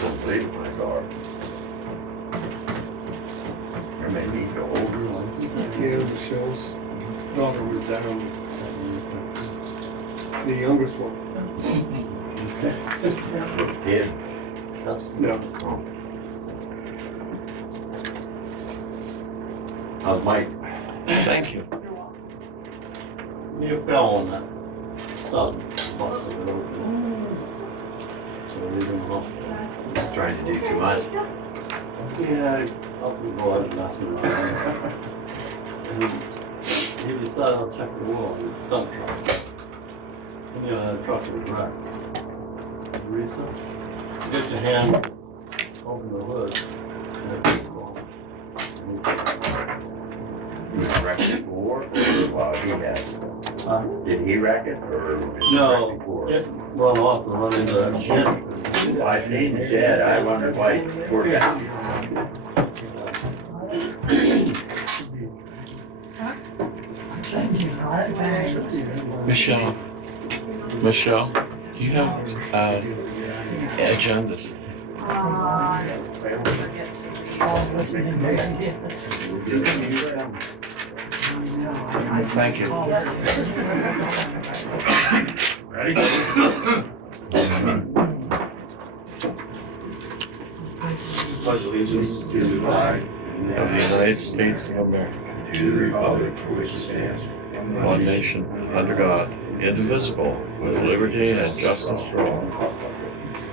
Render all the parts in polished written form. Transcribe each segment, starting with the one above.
couldn't believe it when I saw her. Or maybe the older one. Yeah, Michelle's daughter was down. The youngest one. Little kid. No. How's Mike? Thank you. You fell on that stub, busted it open. So he's in the hospital. Trying to do too much. Yeah, I helped him go out and messing around. And he decided I'll check the wheel on the dump truck. And you know, the truck was wrecked. Teresa, get your hand over the hood. And it's gone. He was wrecked before, or while he had it? Did he wreck it, or was it No, wrecked before? it run off and run into that shed. Well, I seen the shed, I wondered why he tore down. Michelle, do you have agendas? Thank you. Ready? Pledge allegiance to the flag Of the United States of America, To the republic for which it stands. one nation, under God, indivisible, with liberty and justice for all.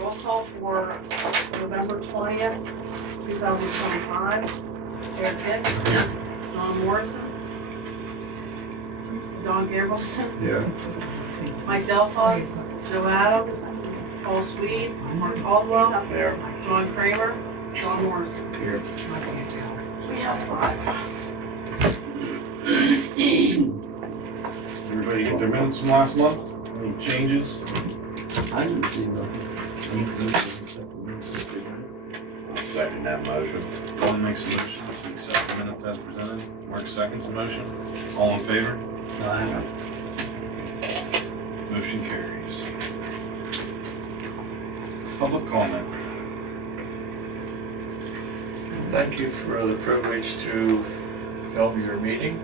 Roll call for November 20th, 2025. Eric Dick. John Morrison. Don Gabrielson. Yeah. Mike Delphos. Joe Adams. Paul Sweet. Mark Caldwell. There. John Kramer. John Morrison. Here. We have 5. Everybody get their minutes from last month? Any changes? I didn't see nothing. I'll second that motion. Colin makes a motion to accept the minutes as presented. Mark seconds the motion. All in favor? Motion carries. Public comment. Thank you for the privilege to film your meeting.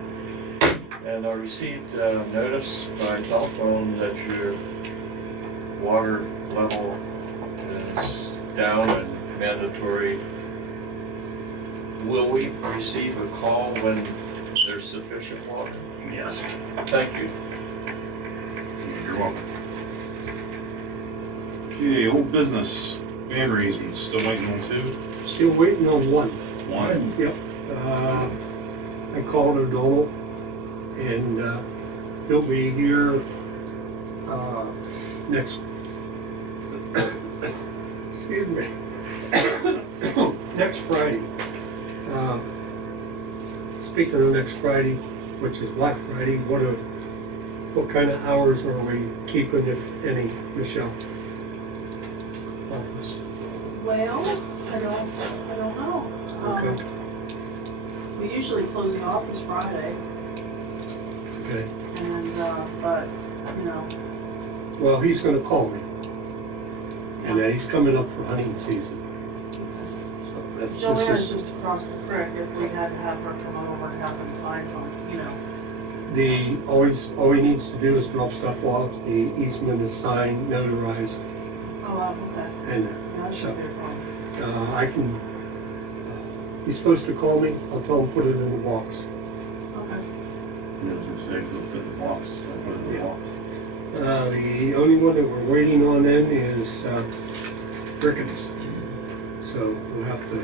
And I received notice by telephone that your water level is down and mandatory. Will we receive a call when there's sufficient water? Yes. Thank you. You're welcome. Okay, old business. Band reasons. Still waiting on 2? Still waiting on one. 1. Yep. I called O'Donnell and he'll be here next, excuse me, next Friday. Speaking of next Friday, which is Black Friday, what kind of hours are we keeping, if any, Michelle? Office. Well, I don't know. Okay. We usually close the office Friday, Okay. and, but, you know, Well, he's gonna call me. And he's coming up for hunting season. So that's Joanna's just, just across the creek. If we had to have her come over and have them sign some, you know. all he needs to do is drop stuff off, the easement is signed, notarized, Oh, okay. and Yeah, that shouldn't be a problem. I can, he's supposed to call me, I'll tell him put it in the box. Okay. I was gonna say, go fit the box. I'll put it in the box. The only one that we're waiting on then is, Ricketts. So we'll have to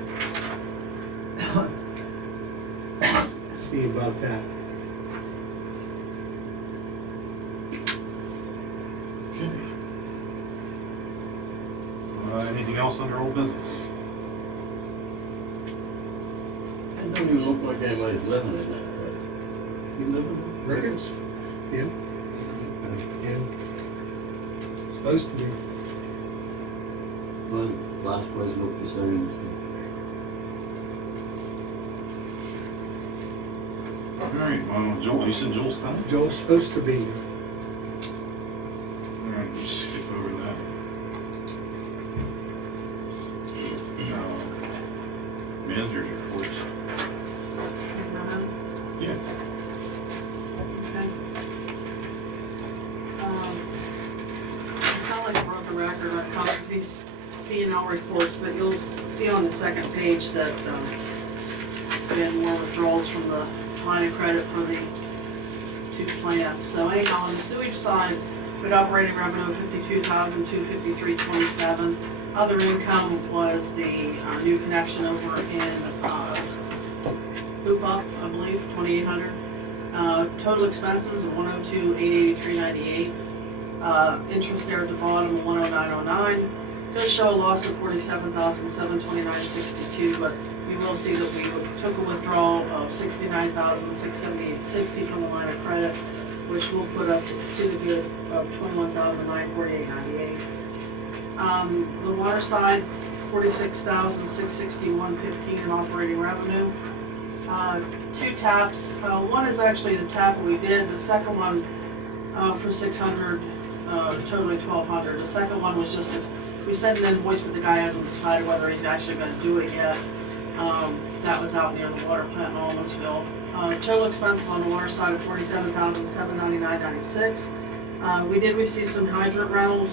see about that. Okay. Anything else under old business? It doesn't even look like anybody's living in that place. Is he living? Ricketts? Yeah. Yeah. Supposed to be. But last place looked the same. All right, well, Joel, you said Joel's coming? Joe's supposed to be here. All right, just skip over that. Manager's reports. Yeah. Okay. It's not like a broken record, I've copied these P&L reports, but you'll see on the second page that we had more withdrawals from the line of credit for the two plants. So anyhow, on the sewage side, we had operating revenue of $52,253.27. Other income was the new connection over in Hoopa, I believe, 2,800. Total expenses of $102,883.98. Interest there at the bottom of $109.09. Does show a loss of $47,729.62, but you will see that we took a withdrawal of $69,678.60 from the line of credit, which will put us to the good of $21,948.98. The water side, $46,661.15 in operating revenue. Two taps. One is actually the tap we did. The second one for $600, totally $1,200. The second one was just we sent an invoice, but the guy hasn't decided whether he's actually going to do it yet. That was out near the water plant in Almondsville. Total expenses on the water side of $47,799.96. We did receive some hydrant rentals.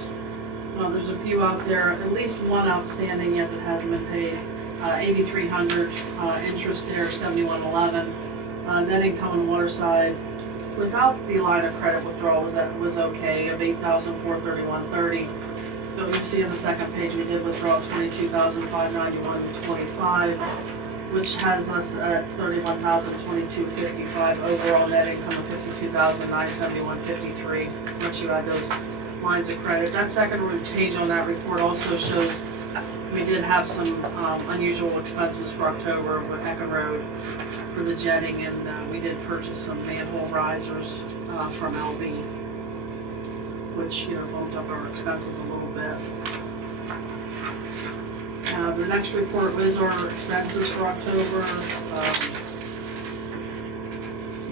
There's a few out there, at least one outstanding yet that hasn't been paid. $8,300, interest there, $71.11. Net income on the water side, without the line of credit withdrawal, was okay, of $8,431.30. But we see on the second page we did withdraw $22,591.25, which has us at $31,022.55. Overall net income of $52,971.53. Once you add those lines of credit. That second page on that report also shows we did have some unusual expenses for October with Ecken Road for the jetting, and we did purchase some manhole risers from LB, which bumped up our expenses a little bit. The next report was our expenses for October.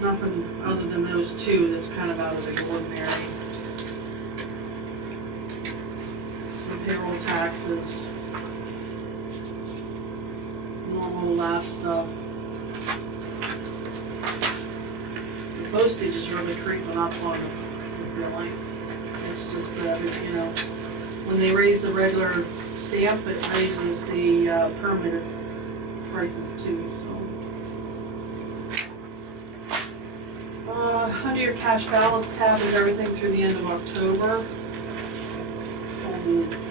Nothing other than those two that's kind of out of the ordinary. Some payroll taxes, normal lab stuff. The postage is really creeping up on the billing. It's just that, when they raise the regular stamp, it raises the permitted prices too, so. Under your cash balance tab is everything through the end of October.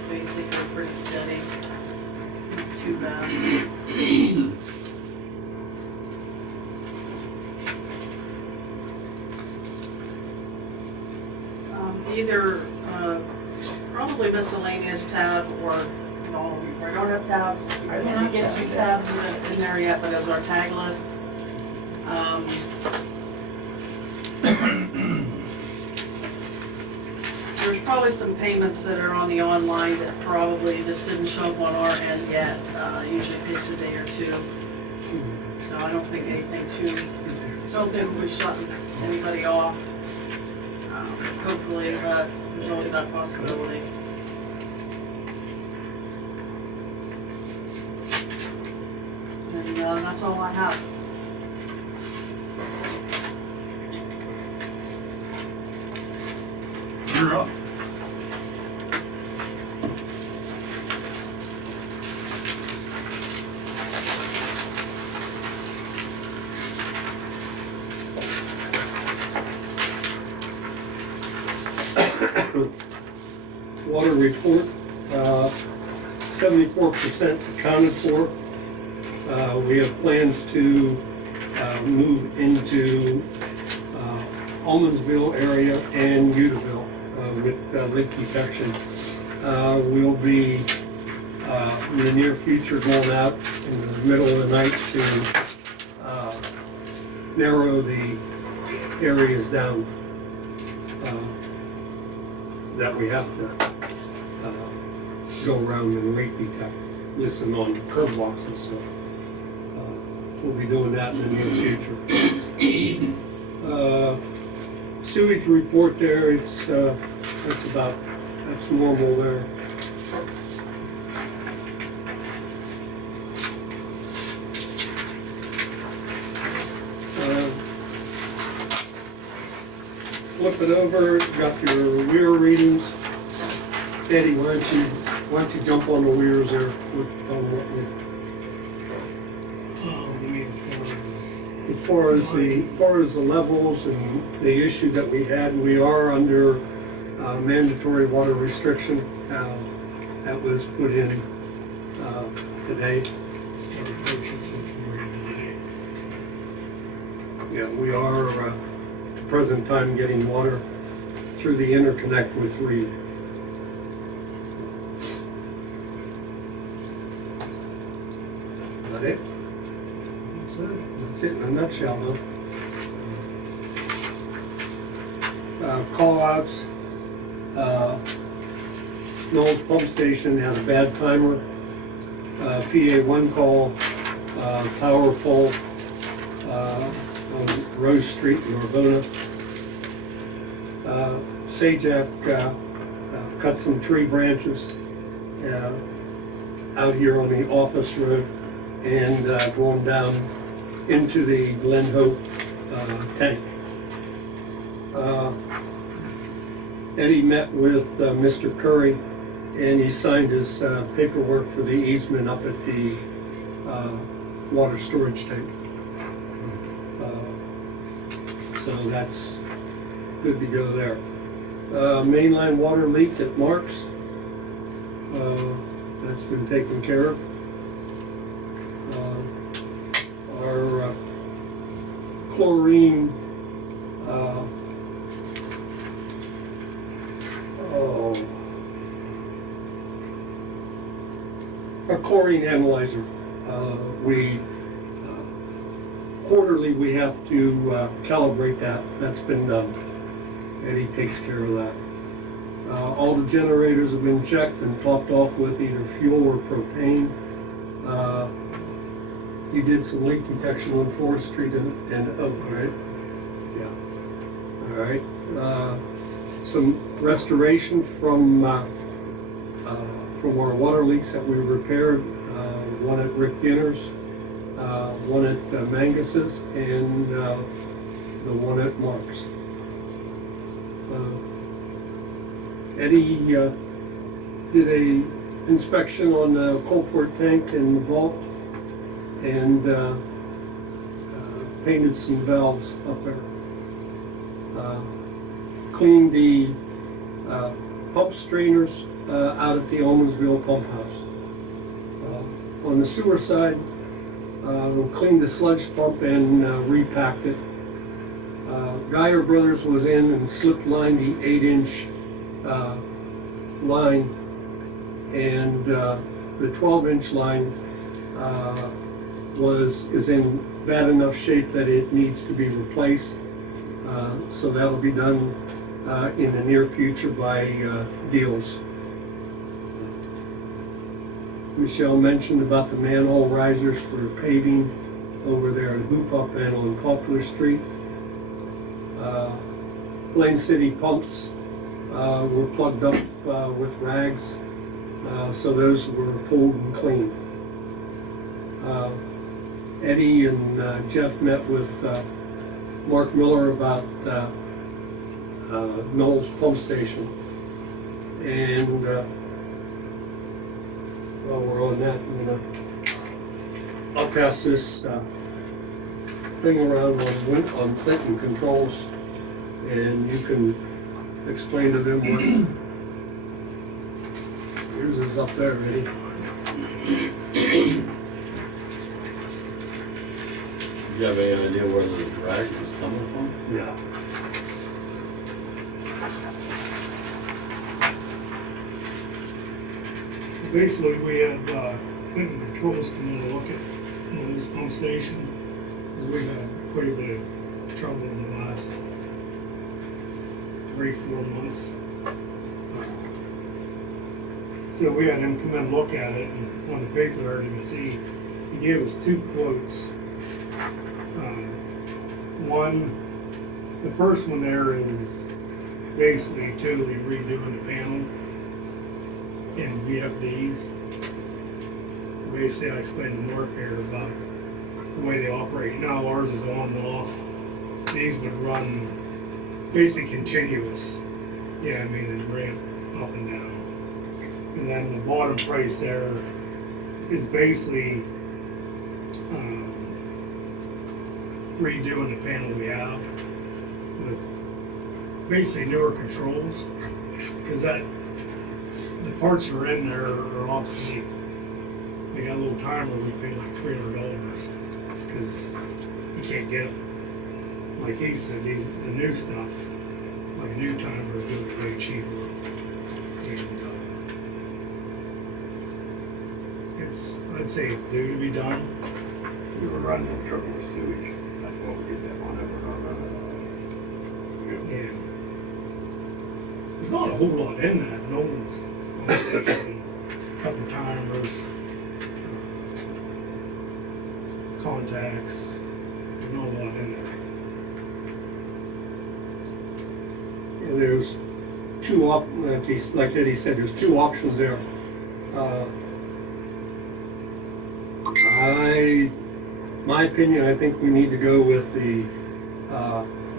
Basically pretty steady. Not too bad. Either probably miscellaneous tab or no, we don't have tabs. I didn't get two tabs in there yet, but as our tag list. There's probably some payments that are on the online that probably just didn't show up on our end yet. Usually takes a day or two. So I don't think anything don't think we're shutting anybody off. Hopefully, but there's always that possibility. And that's all I have. You're up. Water report, 74% accounted for. We have plans to move into Almondsville area and Utahville with leak detection. We'll be in the near future going out in the middle of the night to narrow the areas down that we have to go around and leak detect, listen on curb walks and stuff. We'll be doing that in the near future. Sewage report there, that's normal there. Flip it over, got your weir readings. Eddie, why don't you jump on the weirs there? As far as the levels and the issue that we had, we are under mandatory water restriction. That was put in today. Yeah, we are at the present time getting water through the interconnect with Reed. Is that it? That's it in a nutshell, though. Call-outs. Knowles Pump Station had a bad timer. PA1 call, power pole on Rose Street in Narbona. Sajak cut some tree branches out here on the office road and going down into the Glen Hope tank. Eddie met with Mr. Curry and he signed his paperwork for the easement up at the water storage tank. So that's good to go there. Mainline water leak at Marks. That's been taken care of. Our chlorine our chlorine analyzer. Quarterly we have to calibrate that. That's been done. Eddie takes care of that. All the generators have been checked and topped off with either fuel or propane. You did some leak detection on 4th Street and Oak, right? Yeah. All right. Some restoration from our water leaks that we repaired. One at Rick Ginner's, one at Mangus's, and the one at Mark's. Eddie did a inspection on the Coalport tank and the vault, and painted some valves up there. Cleaned the pump strainers out at the Owensville pump house. On the sewer side, we cleaned the sludge pump and repacked it. Geyer Brothers was in and slip lined the 8-inch line, and the 12-inch line is in bad enough shape that it needs to be replaced. So that'll be done in the near future by Deals. Michelle mentioned about the manhole risers for paving over there at Hoop Up and on Poplar Street. Plain City pumps were plugged up with rags, so those were pulled and cleaned. Eddie and Jeff met with Mark Miller about Knowles Pump Station, and while we're on that, I'll pass this thing around on Clinton Controls, and you can explain to them what yours is up there, Eddie. Do you have any idea where the drag is coming from? Yeah. Basically, we had Clinton Controls come in to look at this pump station, because we've had quite a bit of trouble in the last 3-4 months. So we had him come in and look at it, and on the paper, you can see, he gave us 2 quotes. The first one there is basically totally redoing the panel in VFDs. Basically, I explained to Mark here about the way they operate. Now ours is on and off. These would run basically continuous. Yeah, I mean, it ramp up and down. And then the bottom price there is basically redoing the panel we have with basically newer controls, because the parts that are in there are obsolete. They got a little timer, we pay like $300 because you can't get them. Like he said, the new stuff, like a new timer, is going to be way cheaper. And I'd say it's due to be done. We were running in trouble with sewage. That's what we did that one over and over. Yeah. There's not a whole lot in that. No one's a couple timers, contacts. There's not a lot in there. And there's 2 like Eddie said, there's 2 options there. My opinion, I think we need to go with the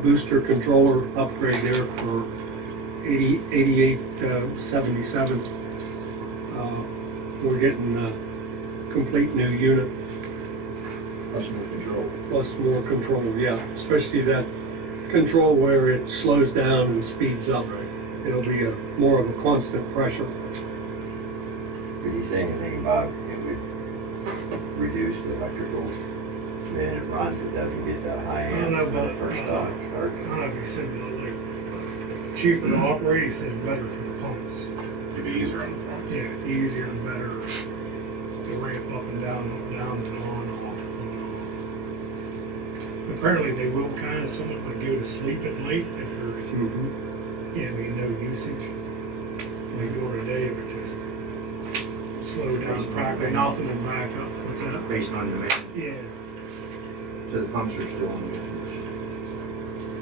booster controller upgrade there for $88.77. We're getting a complete new unit. Plus more control. Plus more control, yeah. Especially that control where it slows down and speeds up. It'll be more of a constant pressure. Did he say anything about it would reduce the electrical? Then it runs, it doesn't get that high I don't end know when about, it first starts. I don't know if he said like cheaper to operate, he said better for the pumps. It'd be easier on the pump. Yeah, easier and better to ramp up and down and on and off. Apparently they will kind of somewhat like go to sleep at night if there's, yeah, I mean, no usage. Like during the day, it would just slow down, practically nothing and back up. What's that? Based on demand, Yeah. so the pumps are still on.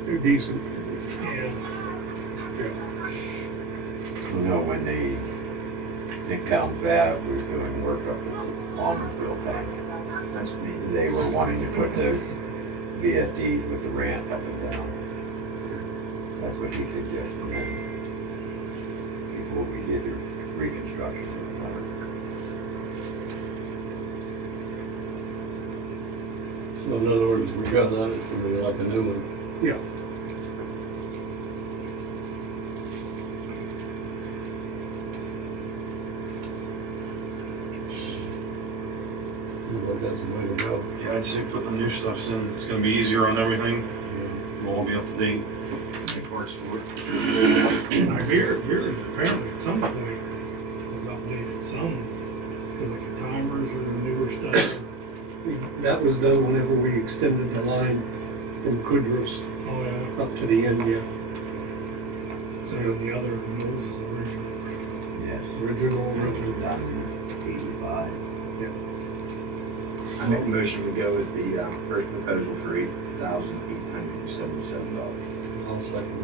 They're decent. Yeah. You know, when Nick Town's Vat was doing work up at the Almondsville tank, That's me. they were wanting to put those VFDs with the ramp up and down. That's what he suggested. Before we did the reconstruction. So in other words, we got that, it's gonna be like a new one. Yeah. Looks like that's the way to go. Yeah, I'd say put the new stuffs in. It's gonna be easier on everything. We'll all be up to date. Make parts for it. I hear is apparently at some point was updated some, because like the timers or the newer stuff. That was done whenever we extended the line from Kudros Oh, yeah. up to the end, yeah. So the other nose is original. Yes. Original. Done in 85. I make a motion to go with the first proposal for $8,877. I'll second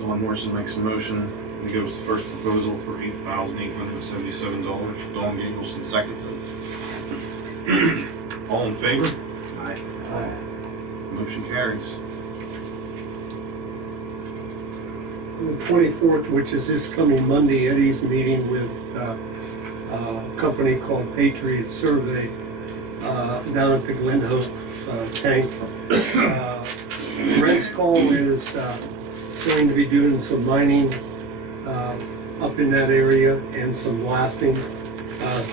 Don Morrison makes a motion to give us the first proposal for $8,877. Don Gingleson seconds it. All in favor? Aye. Motion carries. The 24th, which is this coming Monday, Eddie's meeting with a company called Patriot Survey down at the Glen Hope tank. Red's Call is going to be doing some mining up in that area and some blasting.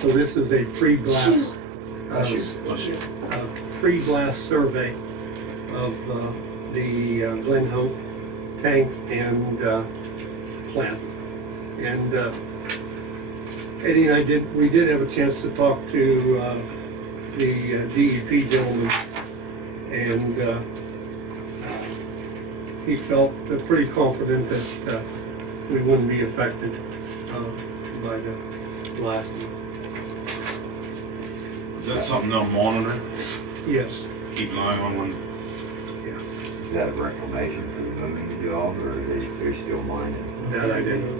So this is a pre-blast pre-blast survey of the Glen Hope tank and plant. And Eddie and I did have a chance to talk to the DEP gentleman, and he felt pretty confident that we wouldn't be affected by the blasting. Is that something they'll monitor? Yes, Keep an eye on when, yeah, Is that a reclamation for the moving job, or are they still mining? that I didn't.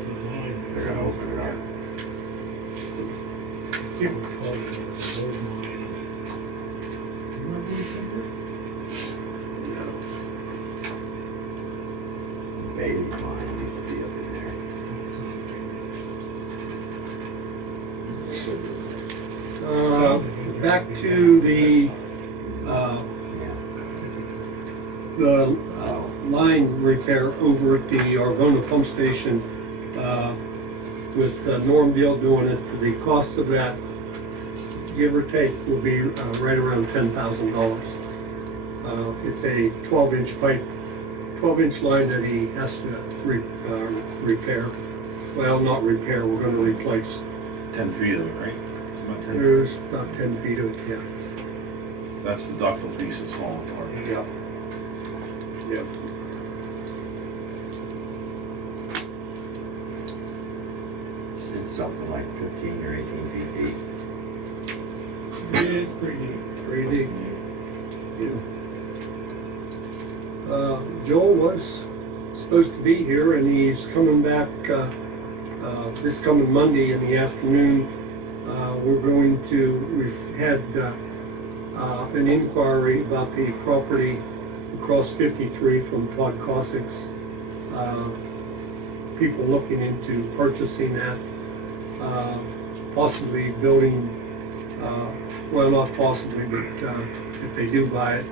They're gonna open it up. People call it a gold mine. Remember what he said? Bailey mine used to be up in there. Back to the line repair over at the Argona pump station, with Norm Deal doing it, the cost of that, give or take, will be right around $10,000. It's a 12-inch pipe, 12-inch line that he has to repair. Well, not repair, we're going to replace. 10 feet of it, right? About 10. There's about 10 feet of it, yeah. That's the ductile piece that's falling apart. Yep. Yep. It's something like 15 or 18 feet deep. Yeah, it's pretty neat. Pretty deep. Joel was supposed to be here, and he's coming back this coming Monday in the afternoon. We've had an inquiry about the property across 53 from Todd Cossack's. People looking into purchasing that, possibly building, well, not possibly, but if they do buy it,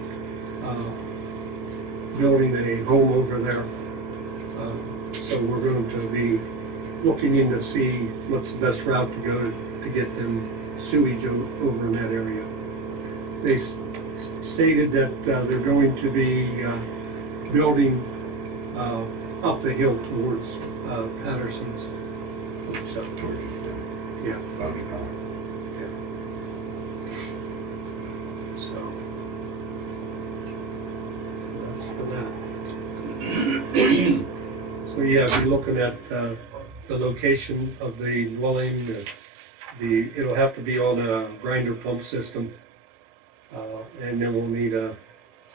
building a home over there. So we're going to be looking in to see what's the best route to go to get them sewage over in that area. They stated that they're going to be building up the hill towards Patterson's. So, yeah. Yeah. So, that's for that. So yeah, be looking at the location of the dwelling. It'll have to be on a grinder pump system, and then we'll need a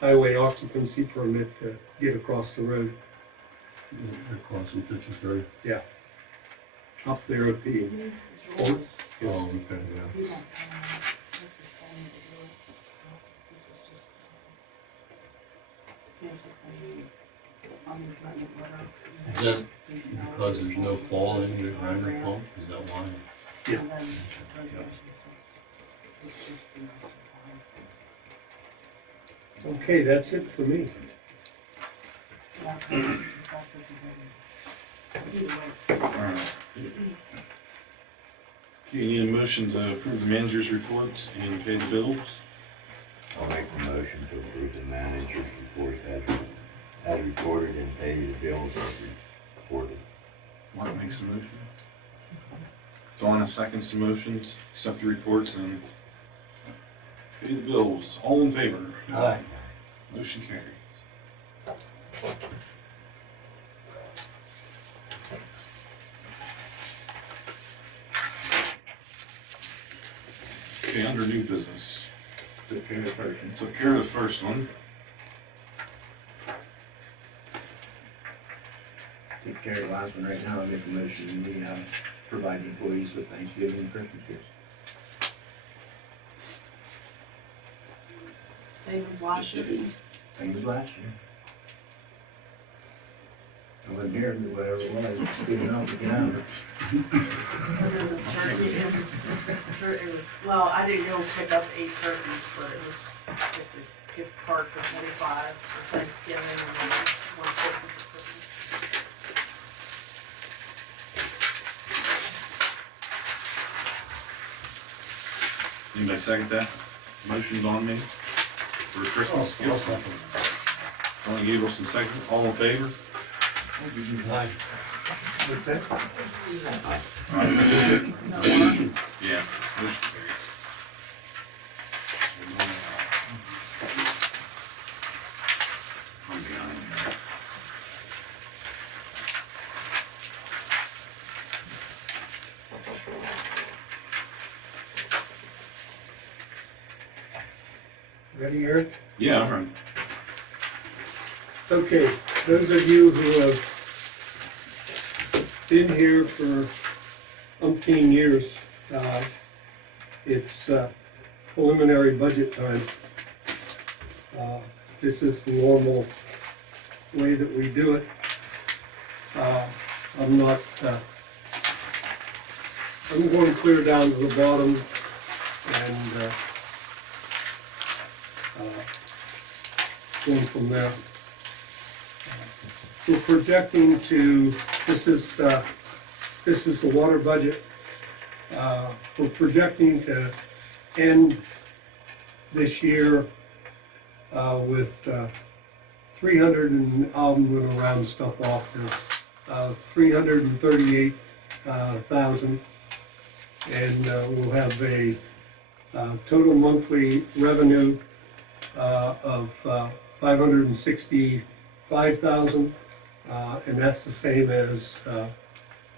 highway occupancy permit to get across the road. Across from 53. Yeah. Up there at the corner. Oh, okay, yeah. This was telling me to do it. This was just basically unemployment letter. Is that because there's no fall in your grinder pump? Is that why? Yeah. And then the resolution says it's just been supplied. Okay, that's it for me. Yeah, that's it. Either way. Alright. Okay, you need a motion to approve the manager's reports and pay the bills? I'll make the motion to approve the manager's report as recorded and pay the bills as reported. Mark makes the motion. Donna seconds the motions, accept the reports and pay the bills. All in favor? Aye. Motion carries. Okay, under new business. Took care of the first one. Take care of the last one right now. I make a motion, we provide the employees with Thanksgiving and Christmas gifts. Same as last year. Same as last year. I wasn't here, but whatever it was, it's good enough to get out of it. And then the turkey, it was, well, I didn't go pick up 8 turkeys, but it was just a gift card for 25 for Thanksgiving and then 150 for Christmas. Anybody second that? Motion's on me for Christmas gifts. Tony Gabrielson second. All in favor? Aye. What's that? Yeah. Motion carries. I'm behind. Ready, Eric? Yeah, I'm ready. Okay, those of you who have been here for umpteen years, it's preliminary budget time. This is the normal way that we do it. I'm going clear down to the bottom and going from there. We're projecting to, this is the water budget. We're projecting to end this year with 300 and I'm going to round stuff off here, 338,000, and we'll have a total monthly revenue of 565,000, and that's the same as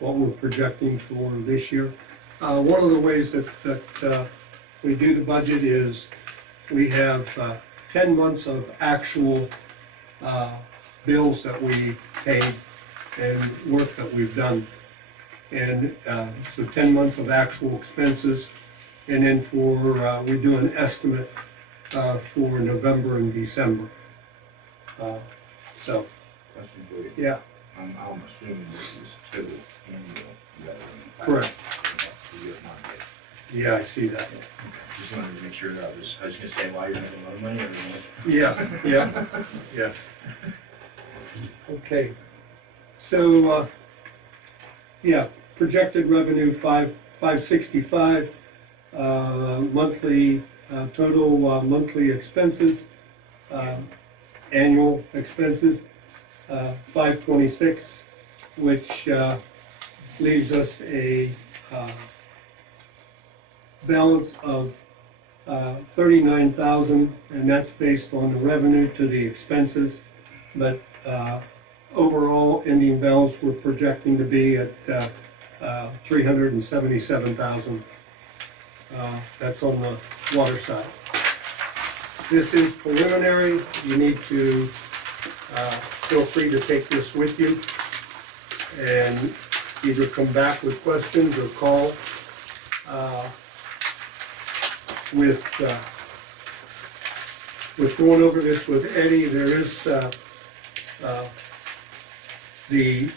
what we're projecting for this year. One of the ways that we do the budget is we have 10 months of actual bills that we paid and work that we've done. And so 10 months of actual expenses, and then we do an estimate for November and December. So, Question for you. yeah, I'm assuming this is total annual rather than. correct. The year not yet. Yeah, I see that. Okay. Just wanted to make sure that I was gonna say, why you're making a lot of money or what? Yeah, yeah, yes. Okay, so, yeah, projected revenue 565, monthly, total monthly expenses, annual expenses, 526, which leaves us a balance of 39,000, and that's based on the revenue to the expenses. But overall ending balance we're projecting to be at 377,000. That's on the water side. This is preliminary. You need to feel free to take this with you and either come back with questions or call. With going over this with Eddie, there is the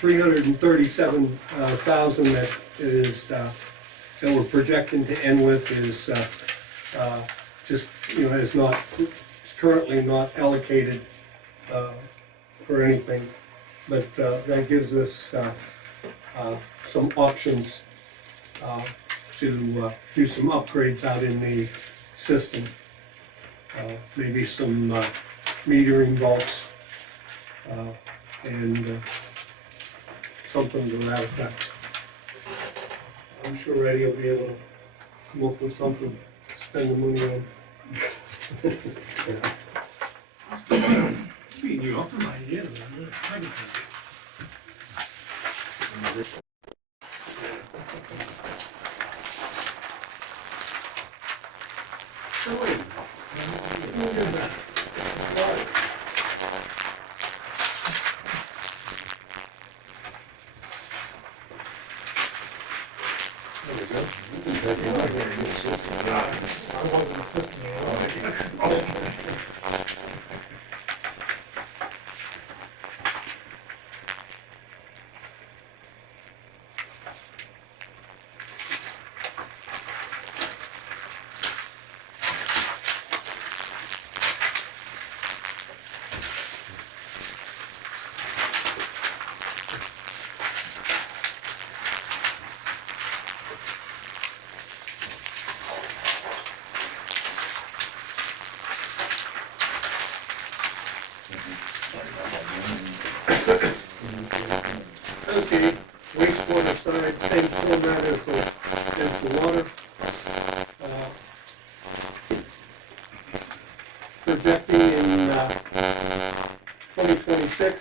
337,000 that is that we're projecting to end with is just is not, it's currently not allocated for anything, but that gives us some options to do some upgrades out in the system. Maybe some metering vaults and something to that effect. I'm sure Eddie will be able to come up with something to spend the money on. Beating you up for my idea, man. Okay, wastewater side, same format as the water. Projecting in 2026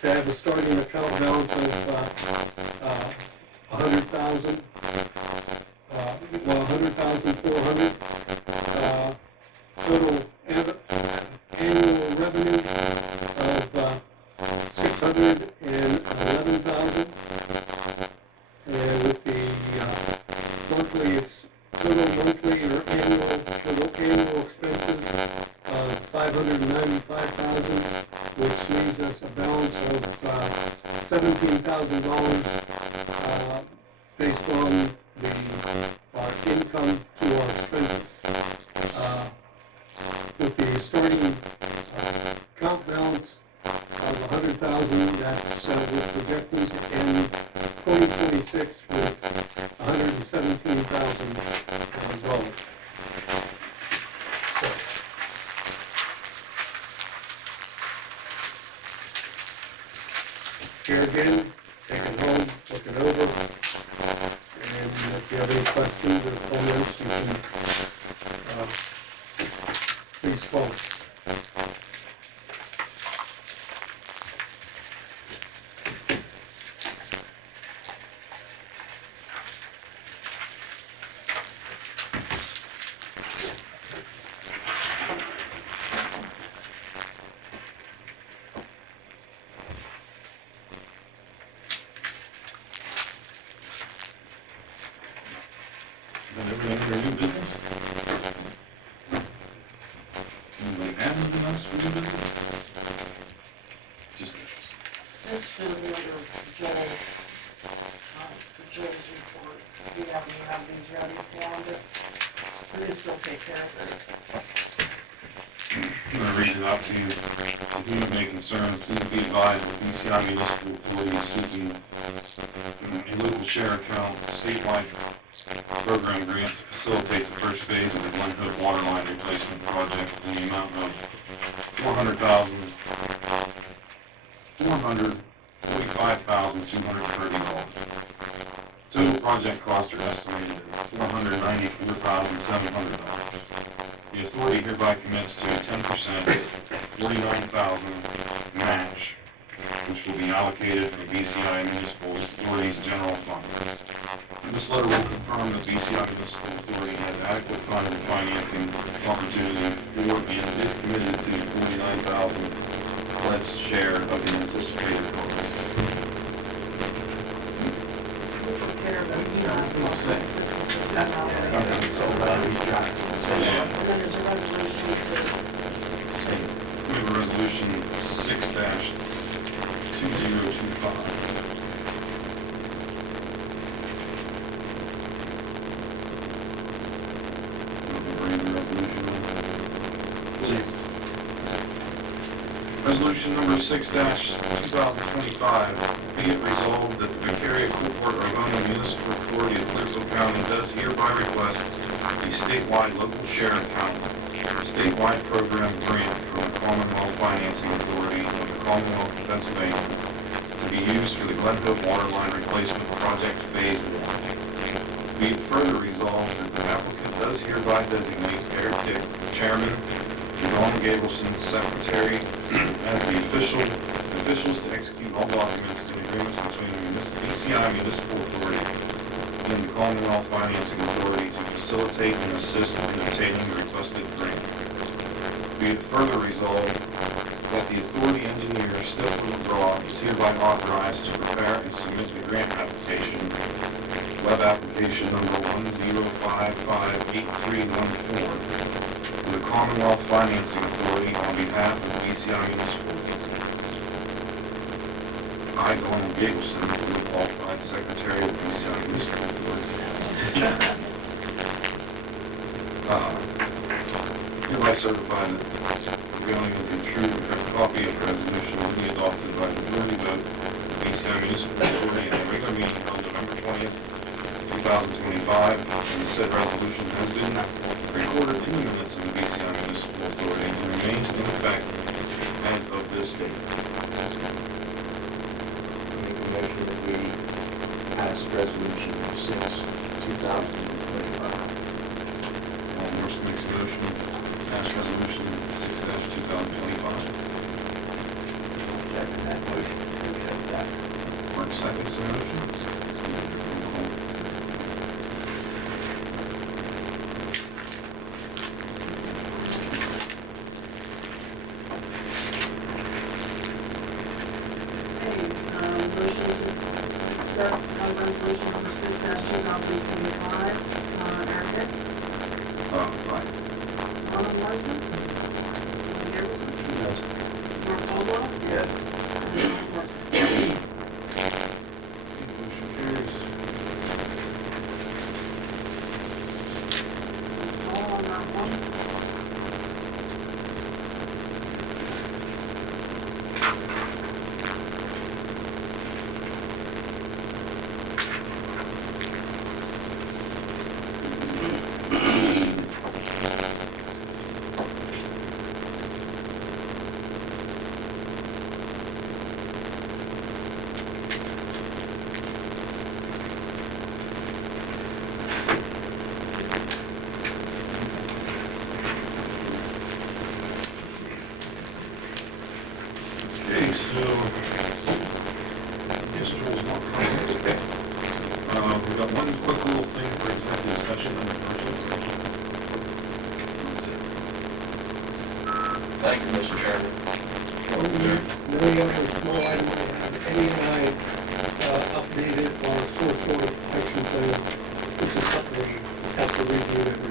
to have a starting account balance of 100,000, 100,400. $100,000. And with the monthly, it's total monthly or total annual expenses of $595,000, which leaves us a balance of $17,000 based on the income to our expenses. With the starting account balance of $100,000, that's we're projecting to end 2026 with $117,000. Here again, take it home, look it over, and if you have any questions or comments, you can please call. Is that everything for new business? Anybody have anything else for new business? Just, This should be under Joel, for Joel's report. We haven't had these ready for him, but we can still take care of it. I'm gonna read it out to you. To whom it may concern, please be advised that BCI Municipal Authority is seeking a local share account statewide program grant to facilitate the first phase of the Glen Hope water line replacement project in the amount of $445,230. Total project costs are estimated at $494,700. The authority hereby commits to a 10%, $49,000 match, which will be allocated from BCI Municipal Authority's general fund. This letter will confirm that BCI Municipal Authority has adequate funds and financing opportunity for and is committed to the $49,000 pledged share of the anticipated costs. Care of it, you know, What do you say? this is just not Yeah. And then there's a resolution to, We have a resolution 6-2025. Please. Resolution number 6-2025, be it resolved that the Victoria Coolport Oglala Municipal Authority of Clearfield County does hereby request a statewide local share account, statewide program grant from the Commonwealth Financing Authority of the Commonwealth of Pennsylvania to be used for the Glen Hope water line replacement project phase 1. Be it further resolved that the applicant does hereby designate Eric Dick, Chairman, and Dawn Gableson, Secretary, as the officials to execute all documents and agreements between the BCI Municipal Authority and the Commonwealth Financing Authority to facilitate and assist in obtaining the requested grant. Be it further resolved that the authority engineer, Stifler McGraw, is hereby authorized to prepare and submit the grant application, web application number 10558314, to the Commonwealth Financing Authority on behalf of the BCI Municipal Authority. I, Donald Gableson, the qualified Secretary of the BCI Municipal Authority, hereby certify that the prevailing of the true and correct copy of the resolution will be adopted by the majority vote of the BCI Municipal Authority in a regular meeting held November 20th, 2025, and said resolution has been recorded in the minutes of the BCI Municipal Authority and remains in effect as of this date. Make a motion that we pass resolution 6/2025. Morrison makes a motion to pass resolution 6-2025. Second that motion, accept that. Mark seconds the motion. motion to accept resolution number 6-2075. Aaron Hick, Aye. Ronald Morrison, Lee Anderson, Yes. Mark Caldwell, Yes. and Alan Morrison. Motion carries. All on that one. Okay, so, yes, there's more comments. We've got one quick little thing for executive session under personnel discussion. That's it. Thank you, Mr. Chairman. Many other small items we have. Eddie and I updated our source water protection plan. This is something we have to review and